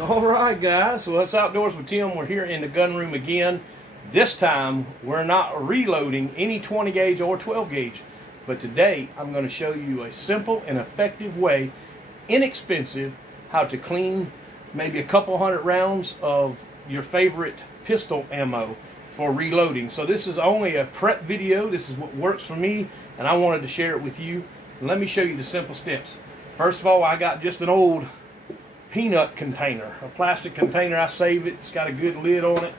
Alright guys, well it's Outdoors with Tim. We're here in the gun room again. This time we're not reloading any 20 gauge or 12 gauge, but today I'm going to show you a simple and effective way, inexpensive, how to clean maybe a couple hundred rounds of your favorite pistol ammo for reloading. So this is only a prep video. This is what works for me and I wanted to share it with you. Let me show you the simple steps. First of all, I got just an old peanut container, a plastic container. I save it. It's got a good lid on it.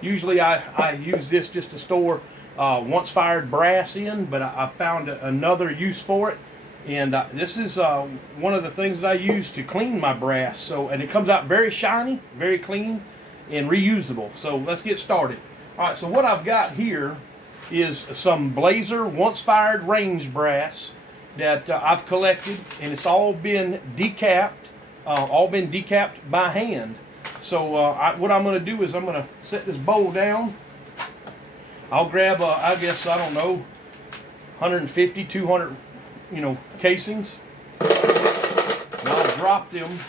Usually I use this just to store once fired brass in, but I found another use for it, and this is one of the things that I use to clean my brass. So, and it comes out very shiny, very clean, and reusable. So let's get started. All right, so what I've got here is some Blazer once fired range brass that I've collected, and it's all been decapped. By hand. So what I'm going to do is I'm going to set this bowl down. I'll grab I guess, I don't know, 150, 200 casings, and I'll drop them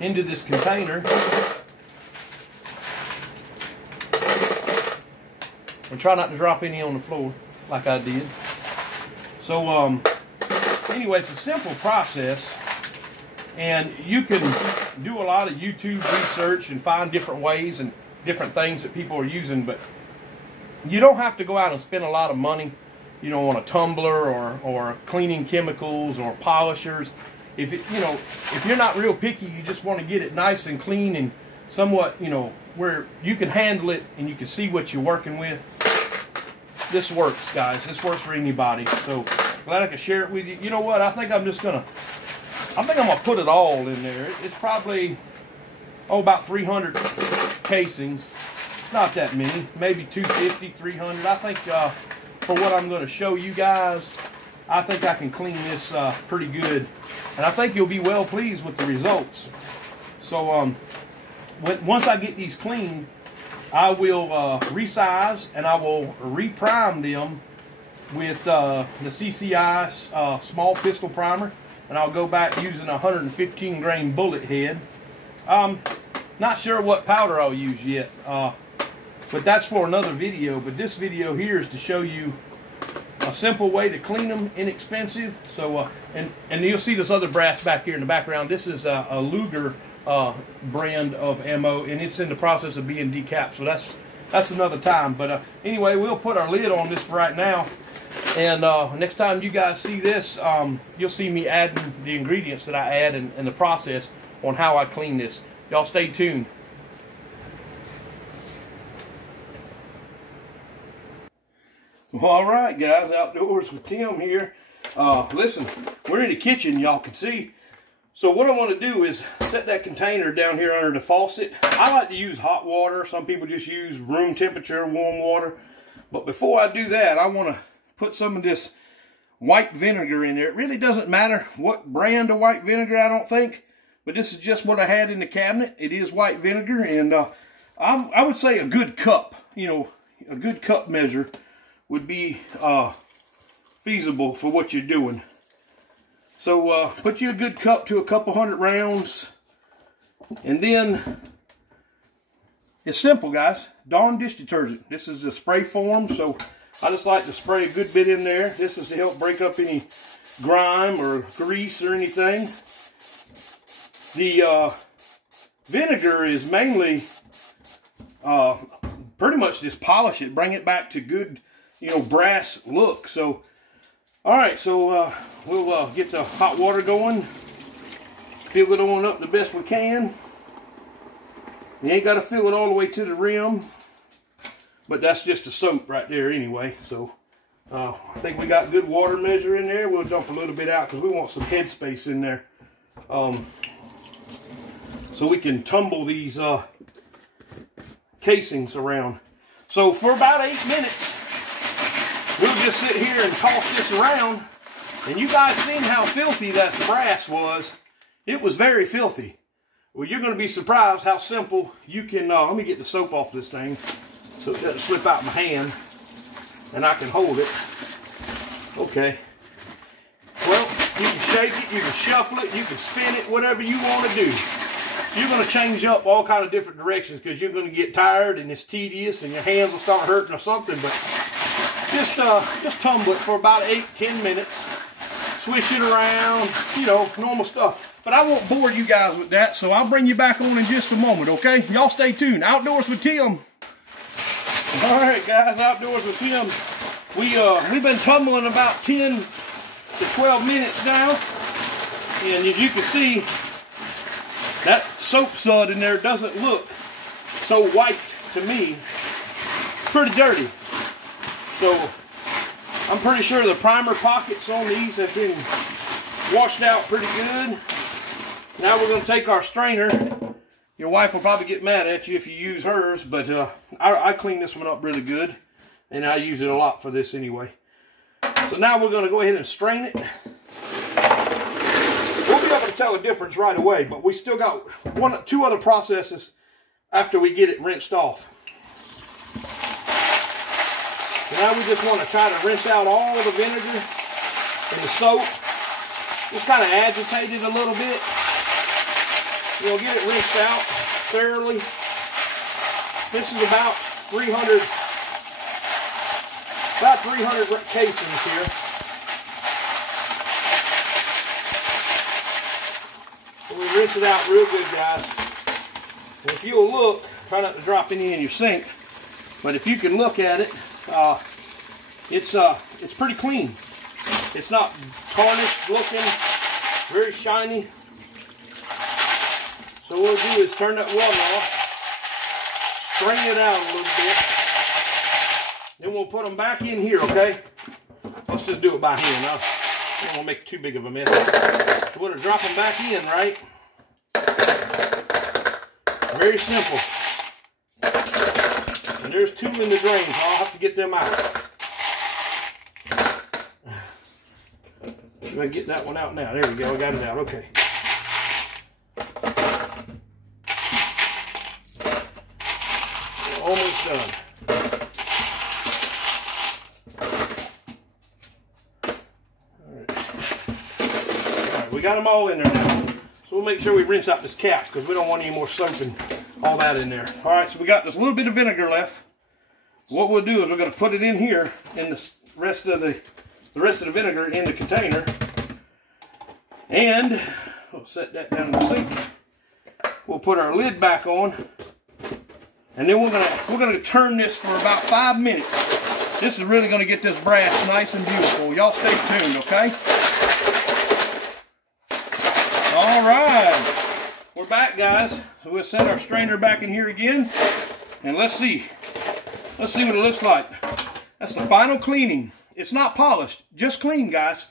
into this container and try not to drop any on the floor like I did. So anyway, it's a simple process. And you can do a lot of YouTube research and find different ways and different things that people are using, but you don't have to go out and spend a lot of money, on a tumbler or cleaning chemicals or polishers. If you're not real picky, you just want to get it nice and clean and somewhat, where you can handle it and you can see what you're working with. This works, guys. This works for anybody. So glad I could share it with you. You know what? I think I'm gonna put it all in there. It's probably, about 300 casings. It's not that many, maybe 250, 300. I think for what I'm going to show you guys, I think I can clean this pretty good. And I think you'll be well pleased with the results. So once I get these cleaned, I will resize and I will reprime them with the CCI small pistol primer. And I'll go back using a 115 grain bullet head. Not sure what powder I'll use yet, but that's for another video. But this video here is to show you a simple way to clean them, inexpensive. So and you'll see this other brass back here in the background. This is a Luger brand of ammo, and it's in the process of being decapped. So that's another time. But anyway, we'll put our lid on this for right now. And next time you guys see this, you'll see me adding the ingredients that I add and the process on how I clean this. Y'all stay tuned. Well, alright guys, Outdoors with Tim here. Listen, we're in the kitchen, y'all can see. So what I want to do is set that container down here under the faucet. I like to use hot water. Some people just use room temperature, warm water. But before I do that, I want to put some of this white vinegar in there. It really doesn't matter what brand of white vinegar, I don't think. But this is just what I had in the cabinet. It is white vinegar. And I would say a good cup, a good cup measure would be feasible for what you're doing. So put you a good cup to a couple hundred rounds. And then it's simple, guys. Dawn dish detergent. This is a spray form, so I just like to spray a good bit in there. This is to help break up any grime or grease or anything. The vinegar is mainly pretty much just polish it, bring it back to good, brass look. So, all right, so we'll get the hot water going, fill it on up the best we can. You ain't got to fill it all the way to the rim. But that's just a soap right there anyway. So I think we got good water measure in there. We'll jump a little bit out because we want some head space in there. So we can tumble these casings around. So for about 8 minutes, we'll just sit here and toss this around. And you guys seen how filthy that brass was. It was very filthy. Well, you're going to be surprised how simple you can, let me get the soap off this thing so it doesn't slip out my hand and I can hold it. Okay. Well, you can shake it, you can shuffle it, you can spin it, whatever you want to do. you're going to change up all kind of different directions because you're going to get tired and it's tedious and your hands will start hurting or something. But just tumble it for about 8-10 minutes. Swish it around, you know, normal stuff. But I won't bore you guys with that, so I'll bring you back on in just a moment, okay? Y'all stay tuned. Outdoors with Tim. All right, guys, Outdoors with Tim. We've been tumbling about 10 to 12 minutes now. And as you can see, that soap sud in there doesn't look so white to me. It's pretty dirty. So I'm pretty sure the primer pockets on these have been washed out pretty good. Now we're going to take our strainer. Your wife will probably get mad at you if you use hers, but I clean this one up really good, and I use it a lot for this anyway. So now we're going to go ahead and strain it. We'll be able to tell a difference right away, but we still got two other processes after we get it rinsed off. So now we just want to try to rinse out all the vinegar and the soap. Just kind of agitate it a little bit. You'll get it rinsed out thoroughly. This is about 300 casings here. So we rinse it out real good, guys. And if you'll look, try not to drop any in your sink, but if you can look at it, it's pretty clean. It's not tarnished looking, very shiny. So what we'll do is turn that water off, strain it out a little bit, then we'll put them back in here, okay? Let's just do it by hand. I don't want to make too big of a mess. So we're going to drop them back in, right? Very simple. And there's 2 in the drain, so I'll have to get them out. I'm going to get that one out now. There we go, I got it out, okay. Almost done. Alright, we got them all in there now. So we'll make sure we rinse out this cap because we don't want any more soap and all that in there. Alright, so we got this little bit of vinegar left. What we'll do is we're going to put it in here in the rest of the vinegar in the container. And we'll set that down in the sink. We'll put our lid back on. And then we're gonna turn this for about 5 minutes. This is really gonna get this brass nice and beautiful. Y'all stay tuned, okay? All right, we're back, guys. So we'll set our strainer back in here again, and let's see what it looks like. That's the final cleaning. It's not polished, just clean, guys.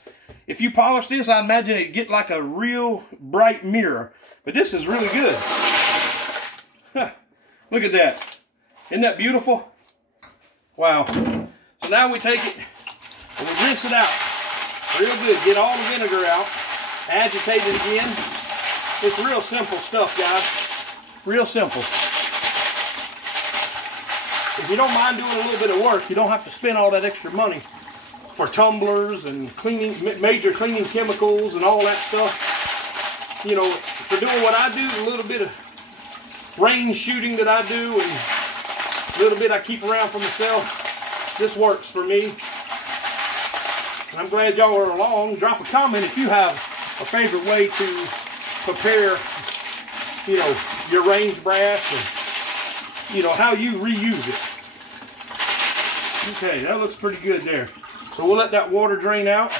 If you polish this, I imagine it'd get like a real bright mirror. But this is really good. Huh. Look at that. Isn't that beautiful? Wow. So now we take it and we rinse it out real good. Get all the vinegar out. Agitate it again. It's real simple stuff, guys. Real simple. If you don't mind doing a little bit of work, you don't have to spend all that extra money for tumblers and cleaning, major cleaning chemicals and all that stuff. You know, for doing what I do, a little bit of range shooting that I do and a little bit I keep around for myself, this works for me. And I'm glad y'all are along. Drop a comment if you have a favorite way to prepare, you know, your range brass and, you know, how you reuse it. Okay, that looks pretty good there. So we'll let that water drain out.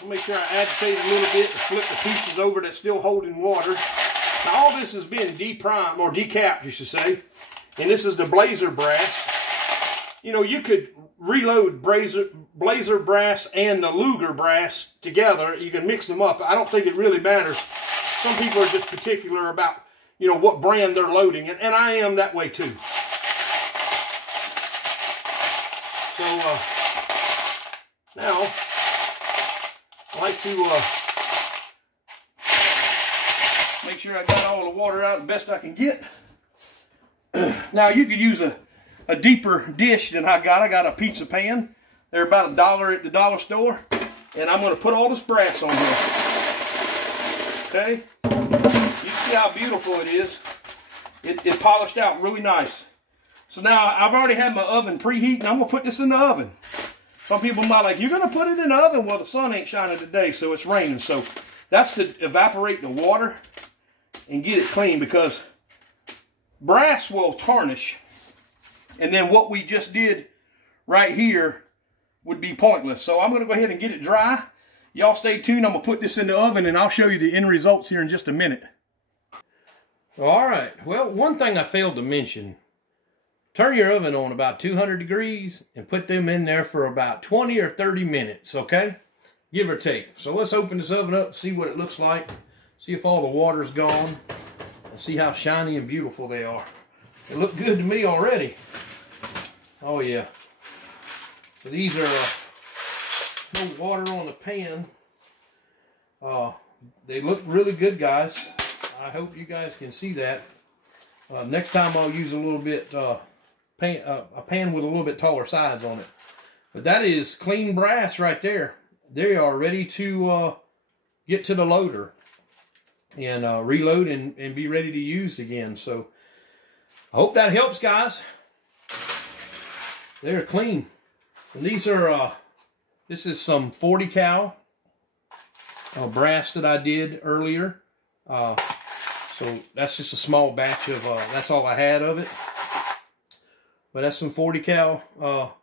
We'll make sure I agitate it a little bit to flip the pieces over that's still holding water. Now all this has been deprimed, or decapped, you should say. And this is the blazer brass. You know, you could reload blazer brass and the Luger brass together. You can mix them up. I don't think it really matters. Some people are just particular about, you know, what brand they're loading. And I am that way too. So, now, I like to make sure I got all the water out the best I can get. Now, you could use a deeper dish than I got. I got a pizza pan. They're about $1 at the dollar store. And I'm going to put all this brass on here. Okay? You see how beautiful it is. It polished out really nice. So now I've already had my oven preheat, and I'm gonna put this in the oven. Some people might like, you're gonna put it in the oven? Well, the sun ain't shining today, so it's raining. So that's to evaporate the water and get it clean, because brass will tarnish, and then what we just did right here would be pointless. So I'm going to go ahead and get it dry. Y'all stay tuned. I'm going to put this in the oven, and I'll show you the end results here in just a minute. All right. Well, one thing I failed to mention, turn your oven on about 200 degrees and put them in there for about 20 or 30 minutes, okay? Give or take. So let's open this oven up and see what it looks like. See if all the water's gone, and see how shiny and beautiful they are. They look good to me already. Oh yeah. So these are no water on the pan. They look really good, guys. I hope you guys can see that. Next time I'll use a little bit a pan with a little bit taller sides on it. But that is clean brass right there. They are ready to get to the loader and reload and be ready to use again. So I hope that helps, guys. They're clean. And these are, this is some 40 cal brass that I did earlier. So that's just a small batch of, that's all I had of it. But that's some 40 cal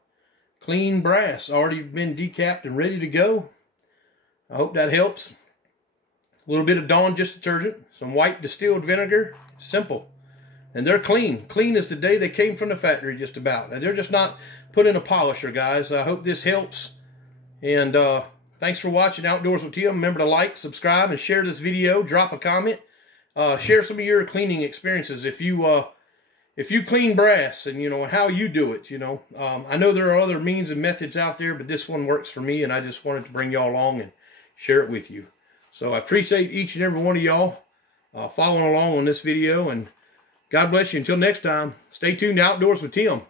clean brass, already been decapped and ready to go. I hope that helps. A little bit of Dawn dish detergent, some white distilled vinegar, simple. And they're clean. Clean as the day they came from the factory, just about. And they're just not put in a polisher, guys. I hope this helps. And thanks for watching Outdoors with Tim. Remember to like, subscribe, and share this video. Drop a comment. Share some of your cleaning experiences. If you clean brass, and you know how you do it, you know. I know there are other means and methods out there, but this one works for me, and I just wanted to bring y'all along and share it with you. So I appreciate each and every one of y'all following along on this video, and God bless you. Until next time, stay tuned to Outdoors with Tim.